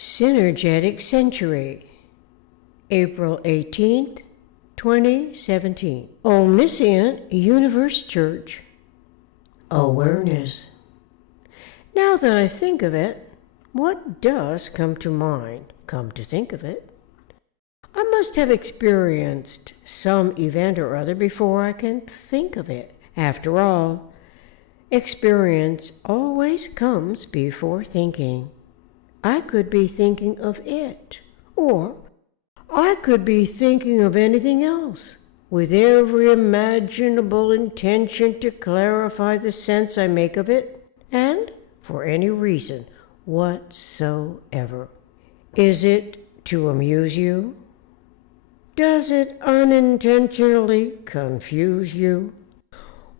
Synergetic Century, April 18th, 2017. Omniscient Universe Church. Awareness. Now that I think of it, what does come to mind? Come to think of it, I must have experienced some event or other before I can think of it. After all, experience always comes before thinking. I could be thinking of it, or I could be thinking of anything else, with every imaginable intention to clarify the sense I make of it, and for any reason whatsoever. Is it to amuse you? Does it unintentionally confuse you?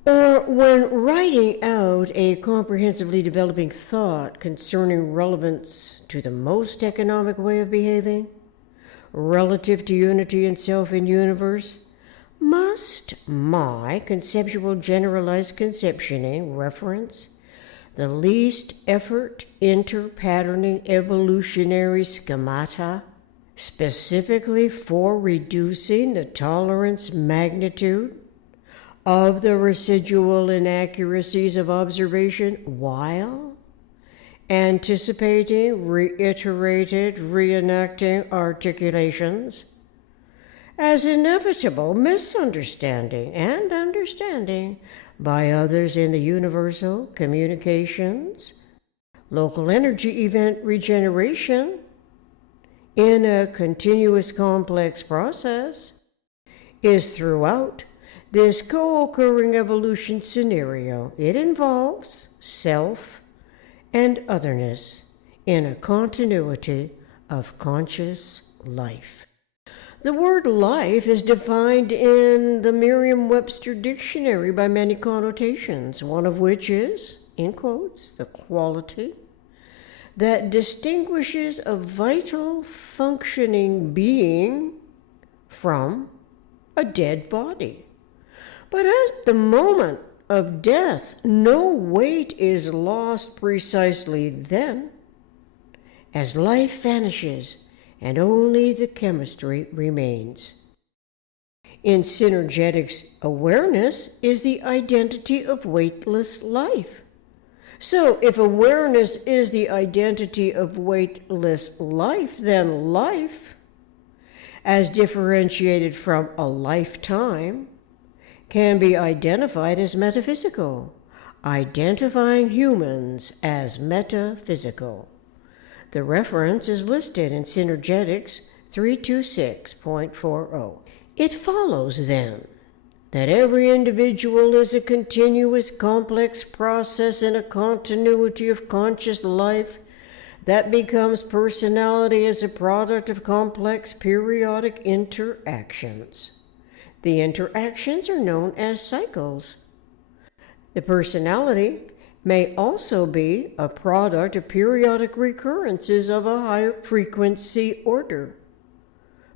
Or when writing out a comprehensively developing thought concerning relevance to the most economic way of behaving, relative to unity and self in universe, must my conceptual generalized conceptioning reference the least effort inter-patterning evolutionary schemata specifically for reducing the tolerance magnitude of the residual inaccuracies of observation while anticipating reiterated reenacting articulations as inevitable misunderstanding and understanding by others in the universal communications, local energy event regeneration in a continuous complex process is throughout this co-occurring evolution scenario. It involves self and otherness in a continuity of conscious life. The word life is defined in the Merriam-Webster dictionary by many connotations, one of which is, in quotes, the quality that distinguishes a vital functioning being from a dead body. But at the moment of death, no weight is lost precisely then, as life vanishes and only the chemistry remains. In Synergetics, awareness is the identity of weightless life. So if awareness is the identity of weightless life, then life, as differentiated from a lifetime, can be identified as metaphysical, identifying humans as metaphysical. The reference is listed in Synergetics 326.40. It follows, then, that every individual is a continuous complex process in a continuity of conscious life that becomes personality as a product of complex periodic interactions. The interactions are known as cycles. The personality may also be a product of periodic recurrences of a high frequency order.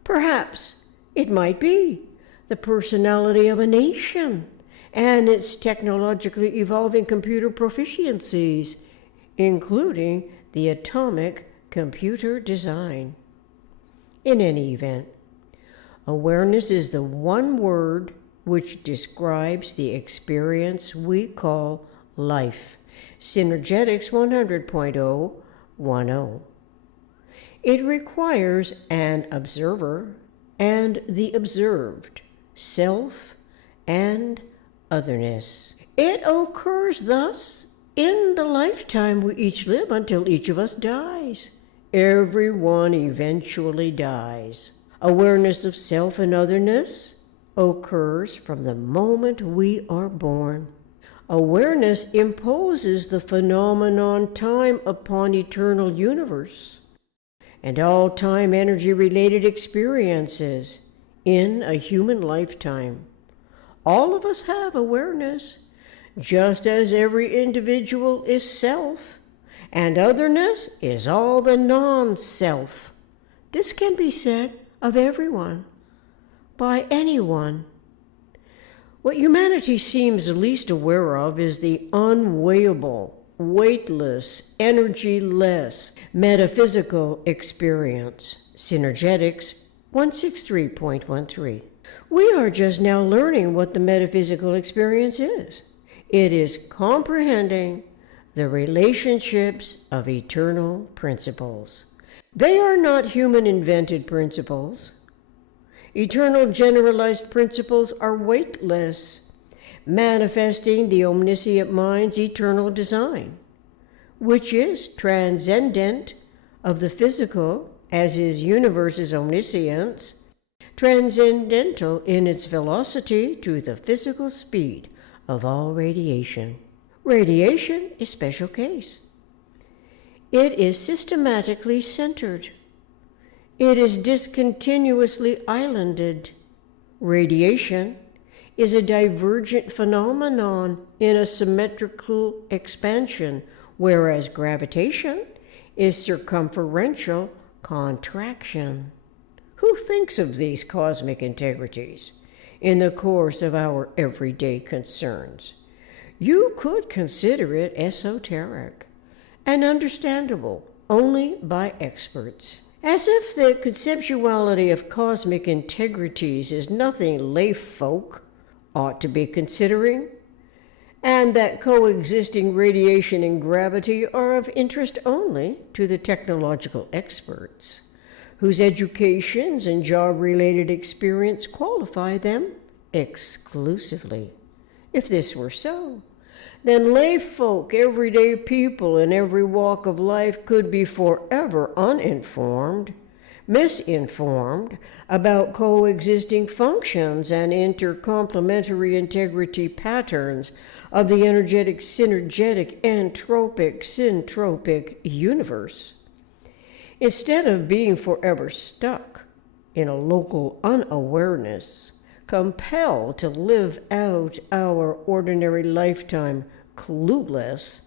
Perhaps it might be the personality of a nation and its technologically evolving computer proficiencies, including the atomic computer design. In any event, awareness is the one word which describes the experience we call life. Synergetics 100.010. It requires an observer and the observed, self and otherness. It occurs thus in the lifetime we each live until each of us dies. Everyone eventually dies. Awareness of self and otherness occurs from the moment we are born. Awareness imposes the phenomenon time upon eternal universe and all time energy-related experiences in a human lifetime. All of us have awareness, just as every individual is self, and otherness is all the non-self. This can be said of everyone, by anyone. What humanity seems least aware of is the unweighable weightless, energyless, metaphysical experience. Synergetics 163.13. We are just now learning what the metaphysical experience is. It is comprehending the relationships of eternal principles. They are not human-invented principles. Eternal generalized principles are weightless, manifesting the omniscient mind's eternal design, which is transcendent of the physical, as is universe's omniscience, transcendental in its velocity to the physical speed of all radiation. Radiation is special case. It is systematically centered. It is discontinuously islanded. Radiation is a divergent phenomenon in a symmetrical expansion, whereas gravitation is circumferential contraction. Who thinks of these cosmic integrities in the course of our everyday concerns? You could consider it esoteric and understandable only by experts. As if the conceptuality of cosmic integrities is nothing lay folk ought to be considering, and that coexisting radiation and gravity are of interest only to the technological experts, whose educations and job-related experience qualify them exclusively. If this were so, then lay folk, everyday people in every walk of life, could be forever uninformed, misinformed about coexisting functions and intercomplementary integrity patterns of the energetic, synergetic, entropic, syntropic universe. Instead of being forever stuck in a local unawareness, compelled to live out our ordinary lifetime clueless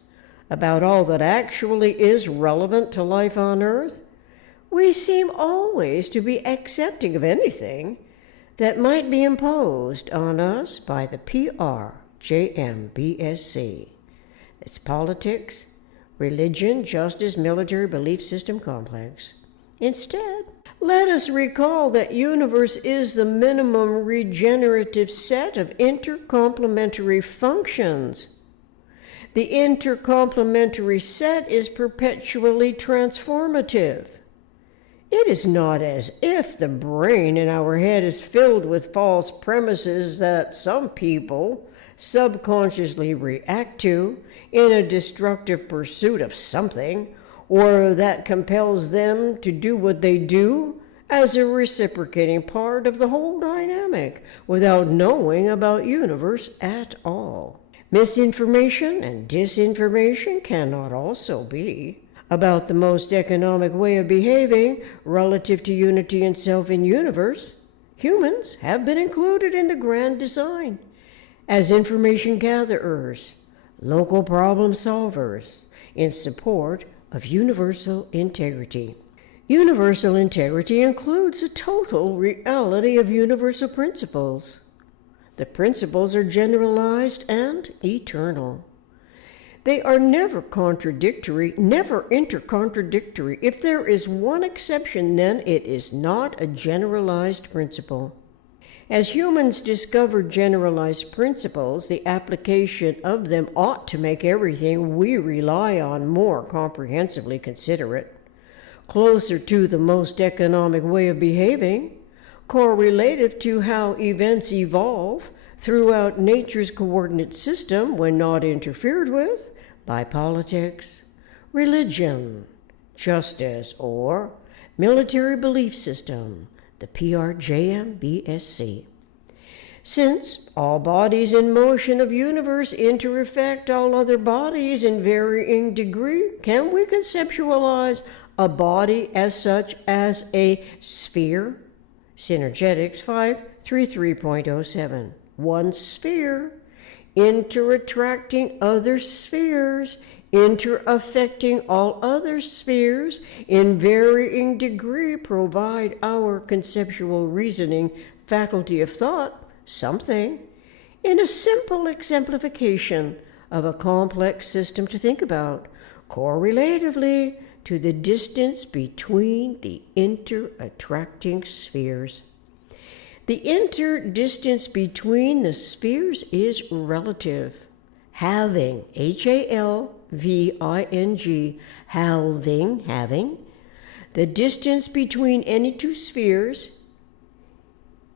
about all that actually is relevant to life on Earth, we seem always to be accepting of anything that might be imposed on us by the PRJMBSC. It's Politics, Religion, Justice, Military Belief System Complex. Instead, let us recall that universe is the minimum regenerative set of intercomplementary functions. The intercomplementary set is perpetually transformative. It is not as if the brain in our head is filled with false premises that some people subconsciously react to in a destructive pursuit of something, or that compels them to do what they do as a reciprocating part of the whole dynamic without knowing about universe at all. Misinformation and disinformation cannot also be about the most economic way of behaving relative to unity and self in universe. Humans have been included in the grand design as information gatherers, local problem solvers, in support of universal integrity. Universal integrity includes a total reality of universal principles. The principles are generalized and eternal. They are never contradictory, never intercontradictory. If there is one exception, then it is not a generalized principle. As humans discover generalized principles, the application of them ought to make everything we rely on more comprehensively considerate, closer to the most economic way of behaving, correlative to how events evolve throughout nature's coordinate system when not interfered with by politics, religion, justice, or military belief system, the PRJMBSC. Since all bodies in motion of universe interaffect all other bodies in varying degree, can we conceptualize a body as such as a sphere? Synergetics 533.07. One sphere, inter-attracting other spheres, inter-affecting all other spheres, in varying degree provide our conceptual reasoning faculty of thought something, in a simple exemplification of a complex system to think about, correlatively to the distance between the inter-attracting spheres. The interdistance between the spheres is relative. Halving, H-A-L-V-I-N-G, having, the distance between any two spheres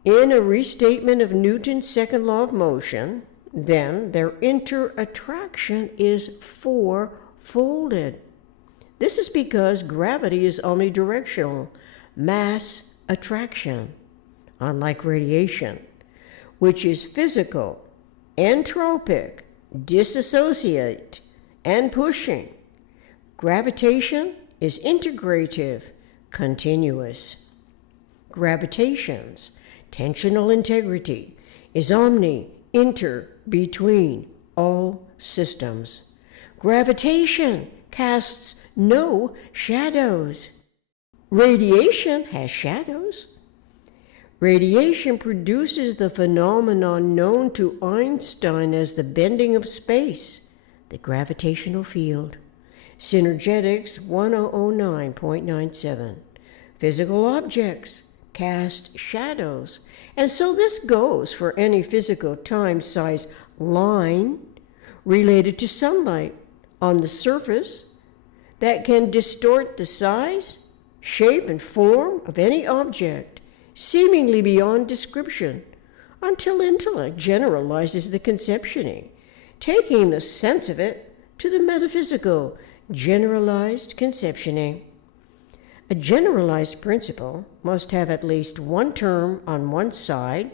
in a restatement of Newton's second law of motion, then their inter-attraction is four-folded. This is because gravity is omnidirectional, mass attraction, unlike radiation, which is physical, entropic, disassociate, and pushing. Gravitation is integrative, continuous. Gravitation's tensional integrity is inter, between all systems. Gravitation casts no shadows. Radiation has shadows. Radiation produces the phenomenon known to Einstein as the bending of space, the gravitational field. Synergetics 1009.97. Physical objects cast shadows, and so this goes for any physical time-size line related to sunlight on the surface that can distort the size, shape, and form of any object, seemingly beyond description, until intellect generalizes the conceptioning, taking the sense of it to the metaphysical, generalized conceptioning. A generalized principle must have at least one term on one side,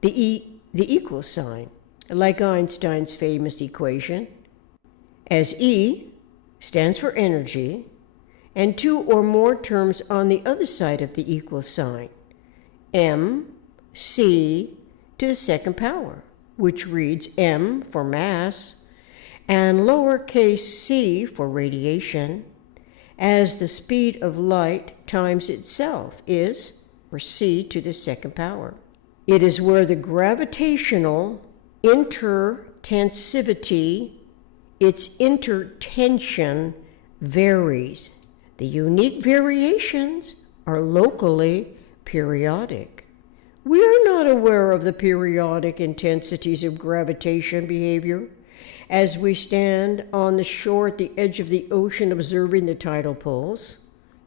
the equal sign, like Einstein's famous equation, as E stands for energy, and two or more terms on the other side of the equal sign, mc to the second power, which reads m for mass and lowercase c for radiation, as the speed of light times itself is, or c to the second power. It is where the gravitational intertensivity, its intertension, varies. The unique variations are locally periodic. We are not aware of the periodic intensities of gravitation behavior as we stand on the shore at the edge of the ocean observing the tidal pulls.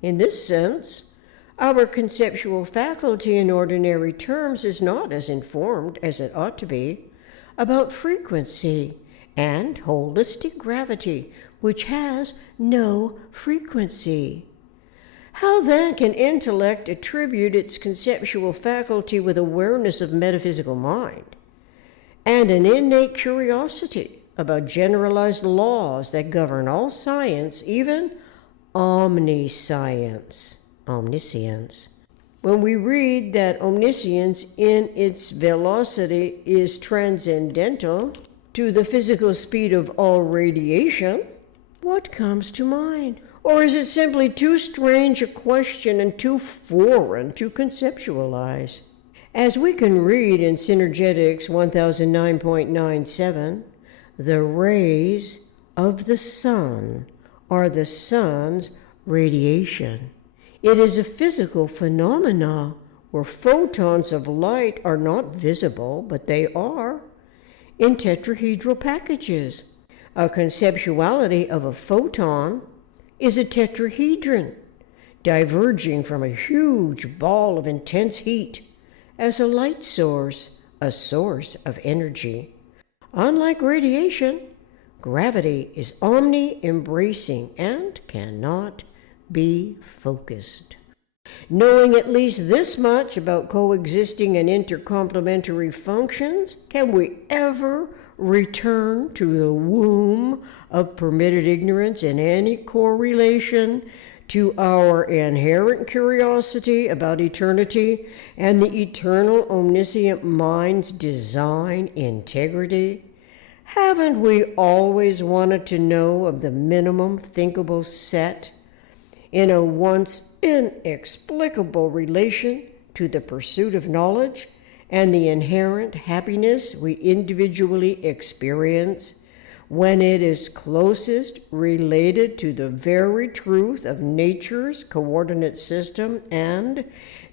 In this sense, our conceptual faculty in ordinary terms is not as informed as it ought to be about frequency and holistic gravity, which has no frequency. How then can intellect attribute its conceptual faculty with awareness of metaphysical mind and an innate curiosity about generalized laws that govern all science, even omniscience, omniscience? When we read that omniscience in its velocity is transcendental to the physical speed of all radiation, what comes to mind? Or is it simply too strange a question and too foreign to conceptualize? As we can read in Synergetics 1009.97, the rays of the sun are the sun's radiation. It is a physical phenomenon where photons of light are not visible, but they are in tetrahedral packages. A conceptuality of a photon is a tetrahedron diverging from a huge ball of intense heat as a light source, a source of energy. Unlike radiation, gravity is omni-embracing and cannot be focused. Knowing at least this much about coexisting and intercomplementary functions, can we ever return to the womb of permitted ignorance in any correlation to our inherent curiosity about eternity and the eternal omniscient mind's design integrity? Haven't we always wanted to know of the minimum thinkable set in a once inexplicable relation to the pursuit of knowledge and the inherent happiness we individually experience when it is closest related to the very truth of nature's coordinate system and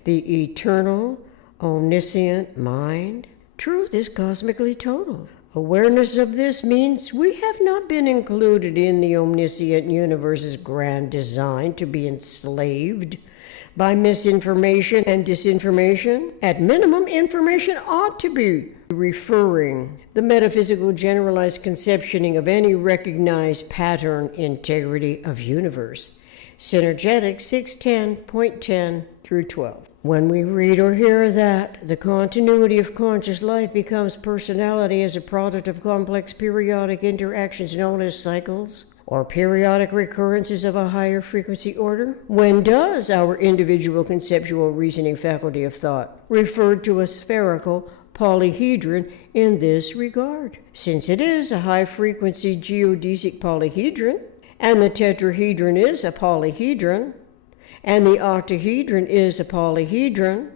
the eternal, omniscient mind. Truth is cosmically total. Awareness of this means we have not been included in the omniscient universe's grand design to be enslaved by misinformation and disinformation. At minimum, information ought to be referring the metaphysical generalized conceptioning of any recognized pattern integrity of universe. Synergetics 610.10 through 12. When we read or hear that, the continuity of conscious life becomes personality as a product of complex periodic interactions known as cycles, or periodic recurrences of a higher frequency order? When does our individual conceptual reasoning faculty of thought refer to a spherical polyhedron in this regard? Since it is a high-frequency geodesic polyhedron, and the tetrahedron is a polyhedron, and the octahedron is a polyhedron,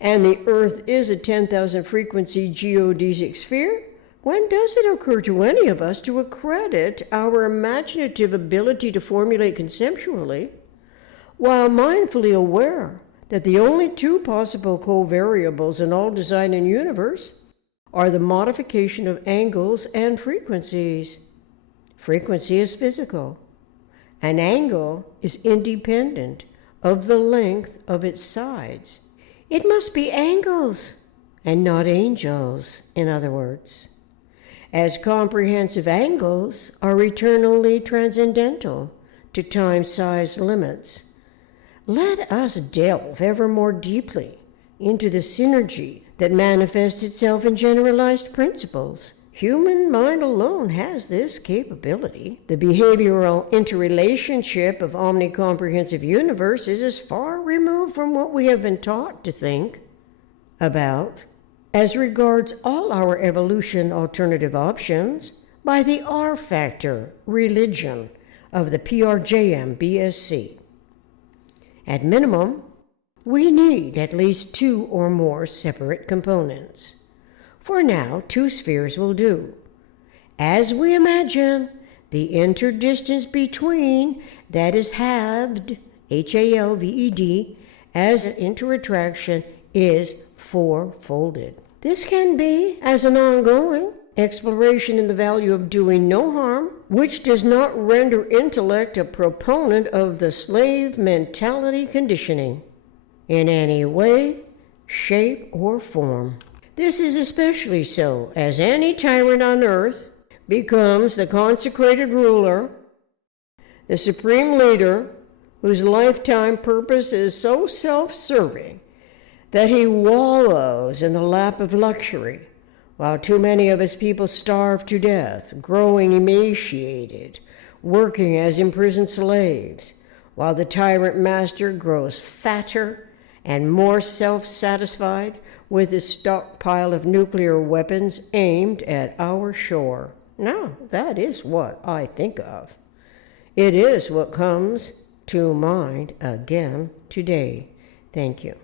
and the Earth is a 10,000 frequency geodesic sphere, when does it occur to any of us to accredit our imaginative ability to formulate conceptually, while mindfully aware that the only two possible covariables in all design and universe are the modification of angles and frequencies? Frequency is physical. An angle is independent of the length of its sides. It must be angles and not angels, in other words, as comprehensive angles are eternally transcendental to time-size limits. Let us delve ever more deeply into the synergy that manifests itself in generalized principles. Human mind alone has this capability. The behavioral interrelationship of omnicomprehensive universe is as far removed from what we have been taught to think about as regards all our evolution alternative options by the R factor religion of the PRJMBSC. At minimum, we need at least two or more separate components. For now, two spheres will do. As we imagine, the interdistance between that is halved, H-A-L-V-E-D, as interattraction is fourfolded. This can be as an ongoing exploration in the value of doing no harm, which does not render intellect a proponent of the slave mentality conditioning in any way, shape, or form. This is especially so as any tyrant on earth becomes the consecrated ruler, the supreme leader, whose lifetime purpose is so self-serving that he wallows in the lap of luxury, while too many of his people starve to death, growing emaciated, working as imprisoned slaves, while the tyrant master grows fatter and more self-satisfied with his stockpile of nuclear weapons aimed at our shore. Now, that is what I think of. It is what comes to mind again today. Thank you.